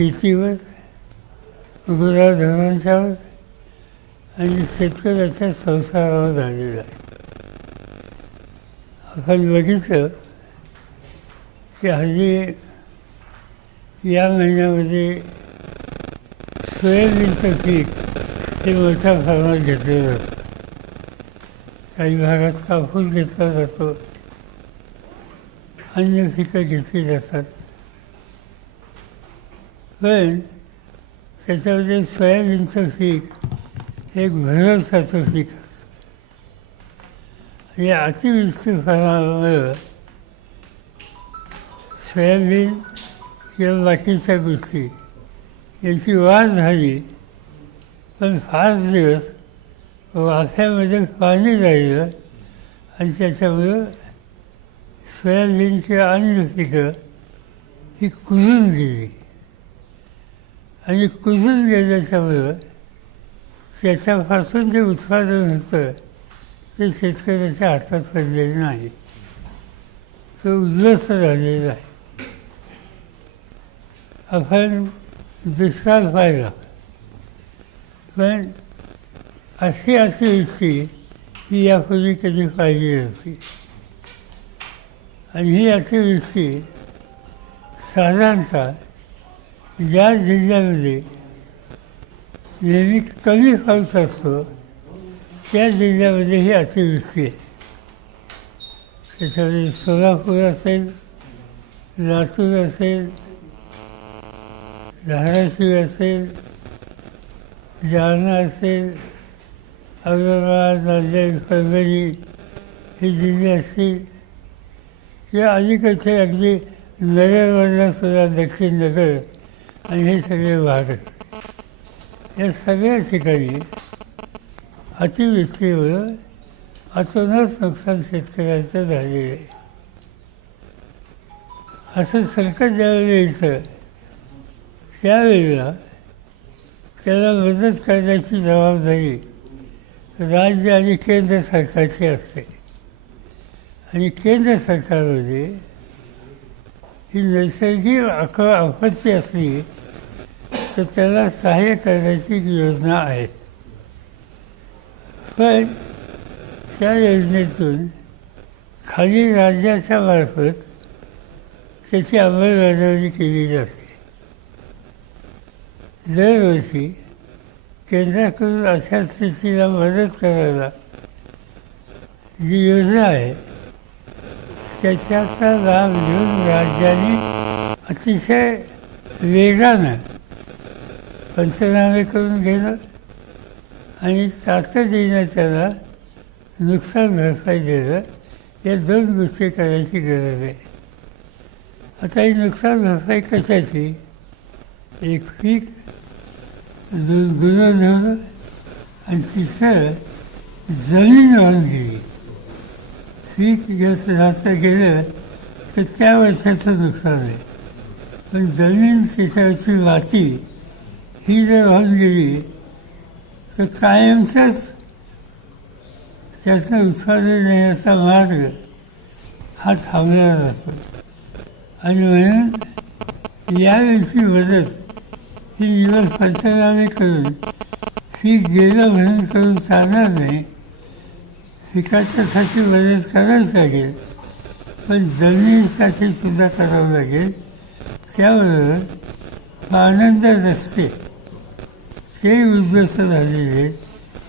शेतीवर, गुराढोरांच्यावर आणि शेतकऱ्याच्या संसारावर झालेला आहे. आपण बघितलं की हल्ली या महिन्यामध्ये सोयाबीनचं पीक हे मोठ्या प्रमाणात घेतलं जातं. काही भागात कापूस घेतला जातो, अन्य पिकं घेतली जातात. पण त्याच्यामध्ये सोयाबीनचं पीक हे एक भरवशाचं पीक असतं. आणि अतिवृष्टीमुळे सोयाबीन किंवा बाकीच्या गोष्टी यांची वाढ झाली, पण फार दिवस वाफ्यामध्ये पाणी राहिलं आणि त्याच्यामुळं सोयाबीन किंवा अन्य पिकं ही कुजून गेली. आणि कुजून गेल्याच्यामुळं त्याच्यापासून जे उत्पादन होतं ते शेतकऱ्याच्या हातात पडलेलं नाही, तो उद्ध्वस्त झालेला आहे. आपण दुष्काळ पाहिला, पण अशी अतिवृष्टी ही यापूर्वी कधी पाहिली नव्हती. आणि ही अतिवृष्टी साधारणतः ज्या जिल्ह्यामध्ये नेहमी कमी पाऊस असतो त्या जिल्ह्यामध्ये ही अतिवृष्टी आहे. त्याच्यामध्ये सोलापूर असेल, लातूर असेल, धाराशिव असेल, जालना असेल, औरंगाबाद, नांदेड, परभणी हे जिल्हे असतील किंवा अलीकडचे अगदी नगरमधला सुद्धा दक्षिण नगर आणि हे सगळे भाग आहेत. या सगळ्या ठिकाणी अतिवृष्टीमुळं अतोनात नुकसान शेतकऱ्यांचं झालेलं आहे. असं संकट ज्यावेळेला येतं त्यावेळेला त्याला मदत करण्याची जबाबदारी राज्य आणि केंद्र सरकारची असते. आणि केंद्र सरकारमध्ये ही नैसर्गिक आपत्ती असली तर त्याला सहाय्य करण्याची एक योजना आहे. पण त्या योजनेतून खाली राज्याच्या मार्फत त्याची अंमलबजावणी केली जाते. दरवर्षी केंद्राकडून अशा स्थितीला मदत करायला जी योजना आहे त्याच्याचा लाभ घेऊन राज्याने अतिशय वेगानं पंचनामे करून घेणं आणि तातडीनं त्याला नुकसान भरपाई देणं या दोन गोष्टी करायची गरज आहे. आता ही नुकसान भरपाई कशाची? एक पीक, दोन गुरढोरं आणि तिसरं जमीन वाहून गेली. पीक राहतं गेलं तर त्या वर्षाचं नुकसान आहे, पण जमीन त्याच्यावरची माती ही जर वाहून गेली तर कायमचाच त्याचं उत्पादन देण्याचा मार्ग हा थांबलेला जातो. आणि म्हणून यावेळची मदत ही निवड पंचनामे करून पीक गेलं म्हणून करून चालणार नाही. पिकाच्यासाठी मदत करावीच लागेल, पण जमिनीसाठी सुद्धा करावं लागेल. त्याबरोबर आनंद रस्ते ते उद्ध्वस्त झालेले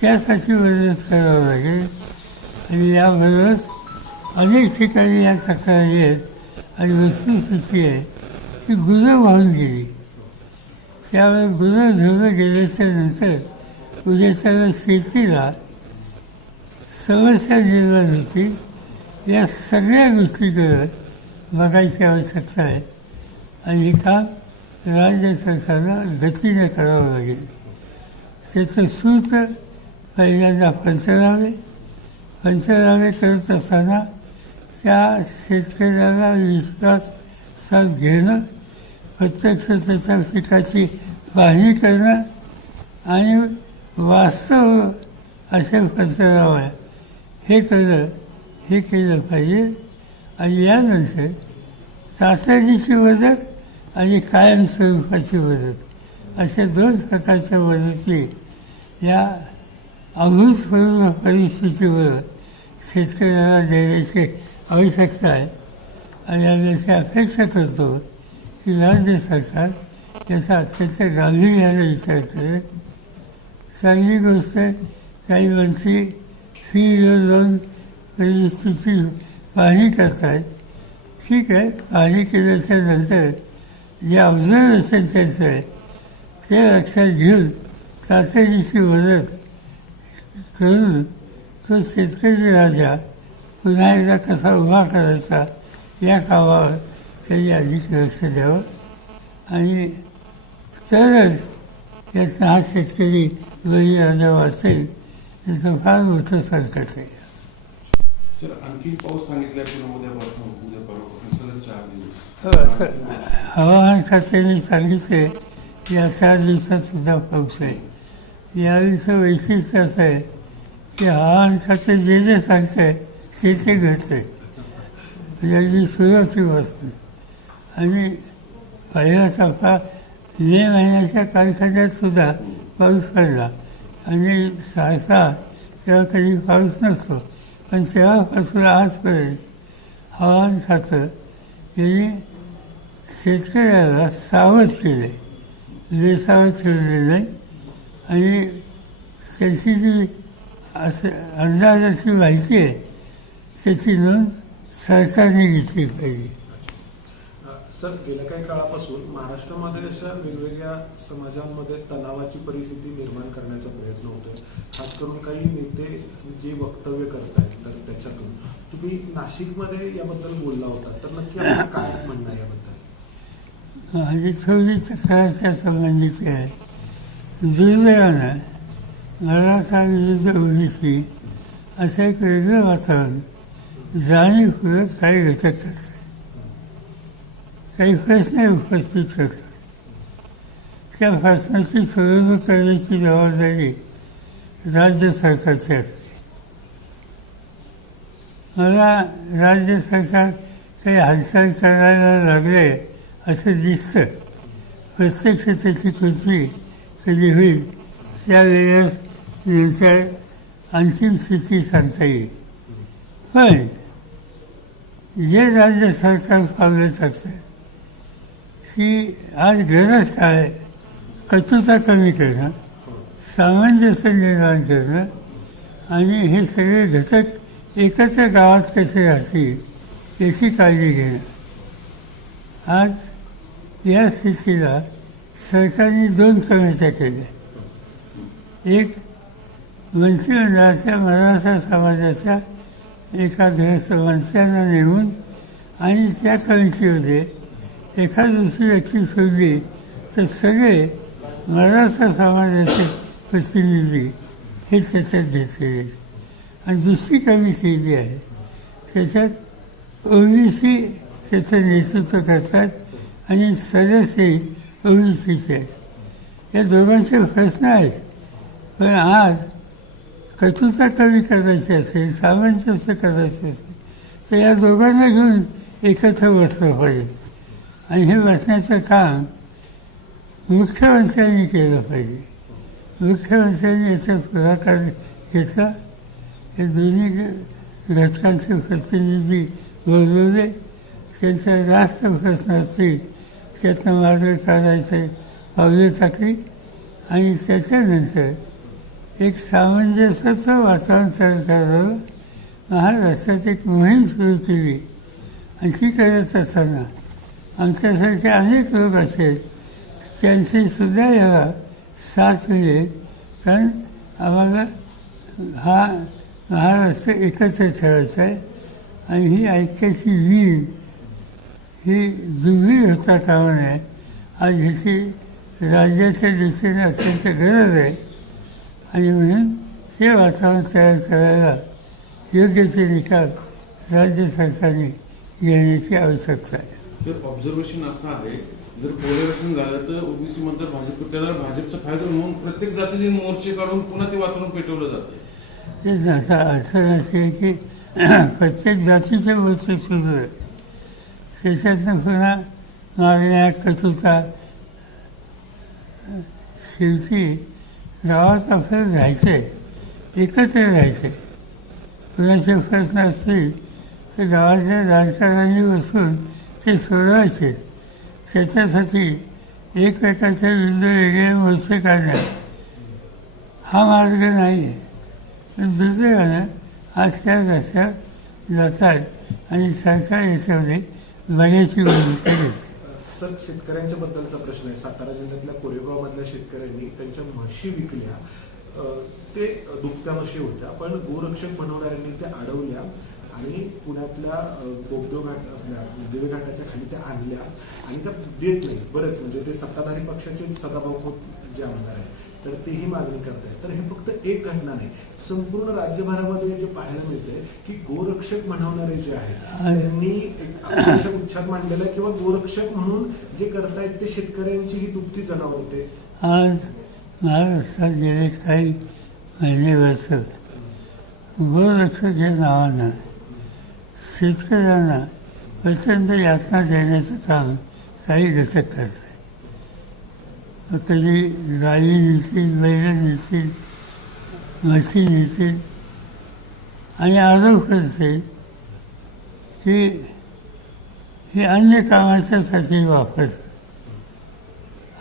त्यासाठी मदत करावं लागेल. आणि याबरोबरच अनेक ठिकाणी या तक्रारी आहेत आणि वस्तुस्थिती आहे ती गुरं वाहून गेली. त्यामुळे गुरंढोरं गेल्याच्या नंतर उद्याच्याला शेतीला समस्या निर्माण होती. या सगळ्या गोष्टीकडे बघायची आवश्यकता आहे आणि हे काम राज्य सरकारला गतीने करावं लागेल. त्याचं सूत्र पहिल्यांदा पंचनामे करत असताना त्या शेतकऱ्याला विश्वासात घेणं, प्रत्यक्ष त्याच्या पिकाची पाहणी करणं आणि वास्तव असे पंचनामे हे केलं पाहिजे. आणि यानंतर तातडीची मदत आणि कायमस्वरूपाची मदत अशा 2 प्रकारच्या मदती या अभूतपूर्व परिस्थितीवर शेतकऱ्याला देण्याची आवश्यकता आहे. आणि आम्ही अशी अपेक्षा करतो की राज्य सरकार याचा अत्यंत गांभीर्याने विचार करेल. चांगली गोष्ट आहे, काही मंत्री फील्डवर जाऊन परिस्थितीची पाहणी करतात. ठीक आहे, पाहणी केल्याच्या नंतर जे ऑब्झर्वेशन त्यांचं आहे ते लक्षात घेऊन तातडीची मदत करून तो शेतकरी राजा पुन्हा एकदा कसा उभा करायचा या कामावर त्यांनी अधिक लक्ष द्यावं. आणि तरच यातनं हा शेतकरी बळी राजा वाचेल. याचं फार मोठं संकट आहे. सर, आणखी पाऊस सांगितलाय पुन्हा उद्यापासून, उद्या परवापासून सलग 4 दिवस. हवामान खात्याने सांगितले की या 4 दिवसात सुद्धा पाऊस आहे. यावेळीचं वैशिष्ट्य असं आहे की हवामान खाते जे जे सांगतं आहे ते घडतं आहे. म्हणजे अगदी सुरुवातीपासून. आणि पहिला टप्पा मे महिन्याच्या कालखंडात सुद्धा पाऊस पडला आणि सहसा तेव्हा कधी पाऊस नसतो. पण तेव्हापासून आजपर्यंत हवामान खातं यांनी शेतकऱ्याला सावध केले, बेसावध ठेवलेलं नाही. आणि त्यांची जी अंदाजाची माहिती आहे त्याची नोंद सरकारने घेतली पाहिजे. सर, गेल्या काही काळापासून महाराष्ट्रामध्ये अशा वेगवेगळ्या समाजांमध्ये तणावाची परिस्थिती निर्माण करण्याचा प्रयत्न होतोय. खास करून काही नेते जे वक्तव्य करत आहेत तर त्याच्यातून तुम्ही नाशिकमध्ये याबद्दल बोलला होता, तर नक्की आपलं काय म्हणणं आहे याबद्दल? माझी थोडी तक्रारच्या संबंधीची आहे. दुर्दैवानं मराठा विरुद्ध ओबीसी असं एक वेगळं वातावरण जाणीवपूर्वक काही घटक करतात, काही प्रश्न उपस्थित करतात. त्या प्रश्नाची सोडवणूक करण्याची जबाबदारी राज्य सरकारची असते. मला राज्य सरकार काही हालचाल करायला लागले असं दिसतं. प्रत्यक्ष त्याची कृती कधी होईल त्यावेळेस नंतर अंतिम स्थिती सांगता येईल. पण जे राज्य सरकार पावलं टाकतं ती आज गरज काय, कटुता कमी करणं, सामंजस्य निर्माण करणं आणि हे सगळे घटक एकत्र गावात कसे राहतील याची काळजी घेणं. आज या स्थितीला सरकारने 2 कमिट्या केल्या. एक मंत्रिमंडळाच्या मराठा समाजाच्या एका गृहस्थ मंत्र्यांना नेमून आणि त्या कमिटीमध्ये एखाद दुसरी व्यक्ती शोधली तर सगळे मराठा समाजाचे प्रतिनिधी हे त्याच्यात घेतलेले आहेत. आणि दुसरी कमिटी जी आहे त्याच्यात ओबीसी त्याचं नेतृत्व करतात आणि सदस्य ओबीसीचे आहेत. या दोघांचे प्रश्न आहेत. पण आज कटुता कमी करायची असेल, सामंजस्य करायचे असेल तर या दोघांना घेऊन एकत्र बसलं पाहिजे. आणि हे बसण्याचं काम मुख्यमंत्र्यांनी केलं पाहिजे. मुख्यमंत्र्यांनी याचा पुढाकार घेतला. हे दोन्ही घटकांचे प्रतिनिधी बोलवले, त्यांचा जास्त प्रश्न असतील त्यातनं मार्ग काढायचे पावले टाकली आणि त्याच्यानंतर एक सामंजस्याचं वातावरण तयार करावं. महाराष्ट्रात एक मोहीम सुरू केली आणि ती करत असताना आमच्यासारखे अनेक लोक असेल त्यांची सुद्धा याला साथ मिळेल. कारण आम्हाला हा महाराष्ट्र एकत्र ठेवायचा आहे आणि ही ऐक्याची वीण ही दुर्मिळ होता कामा नये. आज ह्याची राज्याच्या दिशेने अत्यंत गरज आहे आणि म्हणून ते वातावरण तयार करायला योग्य ते निकाल राज्य सरकारने घेण्याची आवश्यकता आहे. सर, ऑब्झर्वेशन असं आहे, जर पोलरायझेशन झालं तर ओबीसी मतदार भाजप, त्याला भाजपचा फायदा म्हणून प्रत्येक जातीचे मोर्चे काढून पुन्हा ते वातावरण पेटवलं जाते. ते त्याचा अर्थ असे आहे की प्रत्येक जातीचे मोर्चे सुरू आहे. त्याच्यातनं पुन्हा मागण्या कचूचा शेवटी गावात आपल्याला राहायचं आहे, एकत्र राहायचं आहे. कुणाचे प्रश्न असतील तर गावातल्या राजकारण्यांनी बसून ते सोडवायचे. त्याच्यासाठी एकमेकाच्या विरुद्ध वेगळे मोर्चे काढणे हा मार्ग नाही आहे. पण दुर्दैवानं आज त्या रस्त्यावर जातात आणि सरकार याच्यामध्ये बऱ्याची भूमिका घेते. सर, शेतकऱ्यांच्या बद्दलचा प्रश्न आहे. सातारा जिल्ह्यातल्या कोरेगाव मधल्या शेतकऱ्यांनी त्यांच्या म्हशी विकल्या. ते दुभत्या म्हशी होत्या, पण गोरक्षक बनवणाऱ्यांनी त्या अडवल्या आणि पुण्यातल्या बोगदेव घाट आपल्या देवे घाटाच्या खाली त्या आणल्या आणि त्या देत नाही. बरेच म्हणजे ते सत्ताधारी पक्षाचे सदाभाऊ खोत जे आमदार आहेत तर तेही मागणी करतायत. तर हे फक्त एक घटना नाही, संपूर्ण राज्यभरामध्ये जे पाहायला मिळतंय की गोरक्षक म्हणवणारे जे आहेत त्यांनी एक अक्षरशः उच्छाद मांडलेला आहे किंवा गोरक्षक म्हणून जे करतायत ते शेतकऱ्यांची ही दुभती जनावरते. आज महाराष्ट्रात गेले काही महिने वर्ष गोरक्षक या नावानं शेतकऱ्यांना प्रचंड यातना देण्याचं काम काही घटक करत आहे. कधी गायी नेतील, बैल नेतील, म्हशी नेतील आणि आरोप करते की हे अन्य कामाच्यासाठी वापरतात.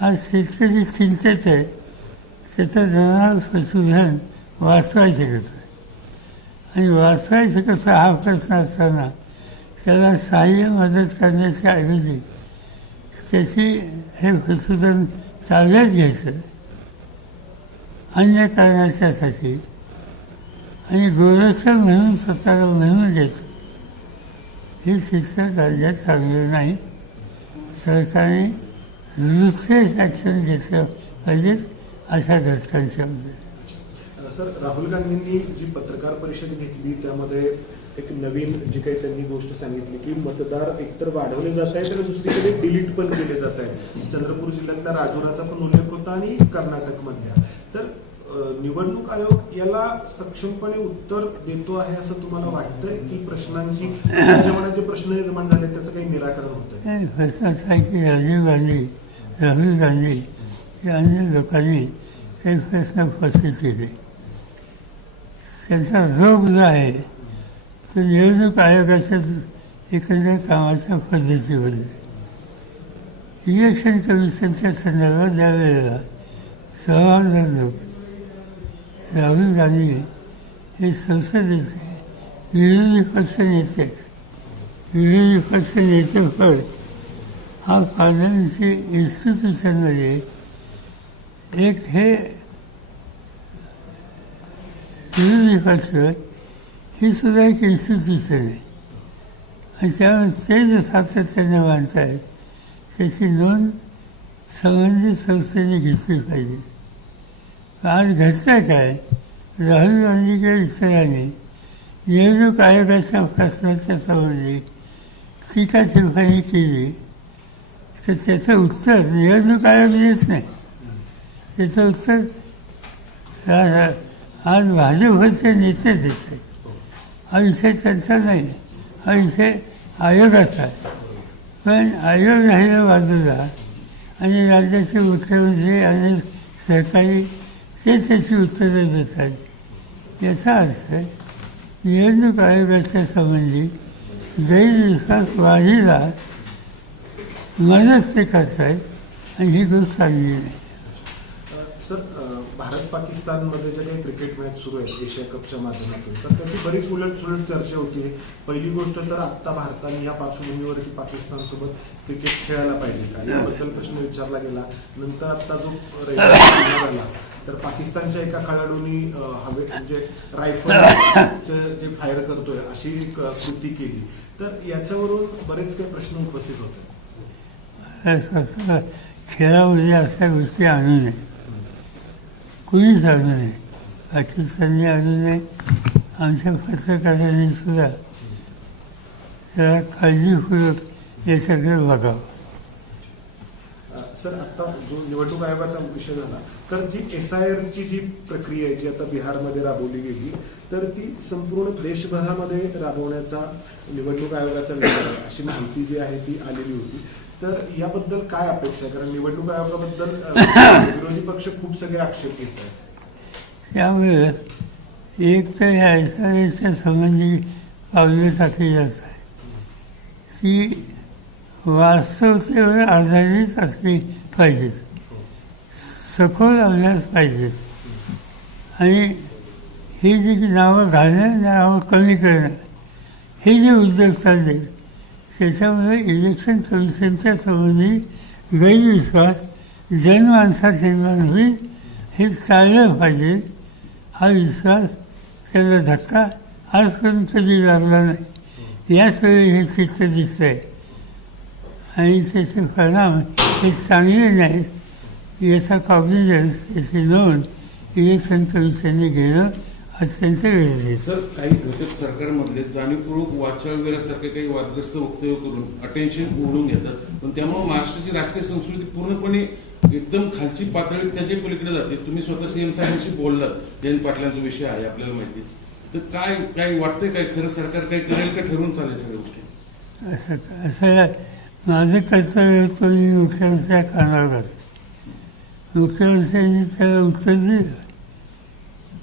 आज शेतकरी चिंतेत आहे, त्याचं जनावर पशुधन वाचवायचं कसं आणि वाचवायचं कसं हा प्रश्न असताना त्याला सहाय्य मदत करण्याच्या ऐवजी त्याची हे पशुधन ताब्यात घ्यायचं अन्य कारणाच्यासाठी आणि गोरक्षक म्हणून स्वतःला म्हणून घ्यायचं हे शिक्षण राज्यात चांगलं नाही. सरकारने रुथलेस ॲक्शन घेतलं पाहिजेत अशा घटकांच्यामध्ये. सर, राहुल गांधींनी जी पत्रकार परिषद घेतली त्यामध्ये एक नवीन जी काही त्यांनी गोष्ट सांगितली की मतदार एकतर वाढवले जात आहे तर दुसरीकडे डिलीट पण केले जात आहे. चंद्रपूर जिल्ह्यातल्या राजुराचा पण उल्लेख होता आणि कर्नाटक मधल्या. तर निवडणूक आयोग याला सक्षमपणे उत्तर देतो आहे असं तुम्हाला वाटतंय की प्रश्नांची जे प्रश्न निर्माण झाले त्याचं काही निराकरण होतंय? प्रश्न असा आहे की राहुल गांधी या अन्य लोकांनी काही प्रश्न उपस्थित केले. त्यांचा रोग जो आहे तो निवडणूक आयोगाच्या एकंदर कामाच्या पद्धतीवर. इलेक्शन कमिशनच्या संदर्भात त्यावेळेला जबाबदार लोक राहुल गांधी हे संसदेचे विरोधी पक्ष नेते, विरोधी पक्ष नेतेपद हा पार्लमेंटची इन्स्टिट्यूशनमध्ये एक हे विरोधी पक्ष ही सुद्धा एक इन्स्टिट्यूशन आहे आणि त्यामुळे ते जे सातत्याने मानत आहेत त्याची नोंद संबंधित संस्थेने घेतली पाहिजे. आज घडतं काय, राहुल गांधीच्या इतरांनी निवडणूक आयोगाच्या प्रश्नाच्या संबंधी टीका टिप्पणी केली तर त्याचं उत्तर निवडणूक आयोग देत नाही. त्याचं उत्तर आज भाजपचे नेते देत आहेत. हा विषय त्यांचा नाही, हा विषय आयोगाचा आहे. पण आयोग राहिला बाजूला आणि राज्याचे मुख्यमंत्री आणि सरकारी ते त्याची उत्तरं देतात. याचा अर्थ निवडणूक आयोगाच्या संबंधी गैरविश्वास वाढीला मदत ते करत आहेत आणि ही गोष्ट चांगली नाही. सर, भारत पाकिस्तानमध्ये ज्या काही क्रिकेट मॅच सुरू आहेत एशिया कपच्या माध्यमातून तर त्याची बरीच उलटसुलट चर्चा होती. पहिली गोष्ट तर आत्ता भारताने या पार्श्वभूमीवरती पाकिस्तानसोबत क्रिकेट खेळायला पाहिजे का याबद्दल प्रश्न विचारला गेला. नंतर आत्ता जो झाला तर पाकिस्तानच्या एका खेळाडूंनी हवे म्हणजे रायफल जे फायर करतोय अशी कृती केली. तर याच्यावरून बरेच काही प्रश्न उपस्थित होते. खेळामध्ये अशा गोष्टी आणू नये, कुणीच आणू नये. पाकिस्तानने आणू नये. आमच्या पत्रकारांनी सुद्धा त्याला काळजीपूर्वक हे सगळं बघावं. सर, आता जो निवडणूक आयोगाचा विषय झाला तर जी SIRची जी प्रक्रिया आहे जी आता बिहारमध्ये राबवली गेली तर ती संपूर्ण देशभरामध्ये राबवण्याचा निवडणूक आयोगाचा विचार आहे अशी माहिती जी आहे ती आलेली होती. तर याबद्दल काय अपेक्षा आहे? कारण निवडणूक आयोगाबद्दल विरोधी पक्ष खूप सगळे आक्षेप घेत आहेत. त्यामुळे एक तर ह्या SRHच्या संबंधी पावले टाकली जात आहे ती वास्तवतेवर आधारित असली पाहिजेत, सखोल अभ्यास पाहिजे. आणि ही जी नावं घालणं, नावं कमी करणं, हे जे उद्योग चालले त्याच्यामुळे इलेक्शन कमिशनच्या संबंधी गैरविश्वास जनमानसात निर्माण होईल. हे टाळलं पाहिजे. हा विश्वास त्याला धक्का आजपर्यंत कधी लागला नाही. याच वेळी हे चित्र दिसतं आहे आणि त्याचे परिणाम हे चांगले नाहीत याचा कॉग्निझन्स, याची नोंद इलेक्शन कमिशनने घेणं अत्यंत गरजेचं आहे. सर, काही घटक सरकारमधले जाणीवपूर्वक वाचाळ वगैरेसारखे काही वादग्रस्त वक्तव्य करून अटेन्शन ओढून घेतात, पण त्यामुळे महाराष्ट्राची राजकीय संस्कृती पूर्णपणे एकदम खालची पातळी त्याच्या पलीकडे जाते. तुम्ही स्वतः CM साहेबांशी बोललात, जयंत पाटलांचा विषय आहे आपल्याला माहिती. तर काय वाटतंय, काय खरं सरकार काय करेल का ठरवून चालेल सगळ्या गोष्टी? असं माझं कर्तव्य होतं, मी मुख्यमंत्र्या कानावर घातलं. मुख्यमंत्र्यांनी त्याला उत्तर दिलं,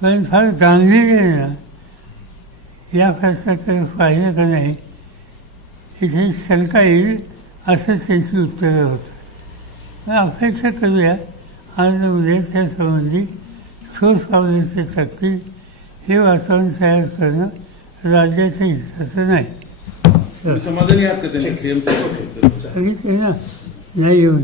पण फार गांभीर्याने ना या फॅसल्याकडे पाहिलं का नाही इथे शंका येईल असं त्यांची उत्तरं होतं. पण अपेक्षा करूया आज उद्या त्या संबंधी ठोस पावले ते टाकतील. हे वातावरण तयार करणं राज्याच्या हिताचं नाही. समाधानी आहात का त्यांच्या CM साहेब? सांगितले ना, नाही येऊन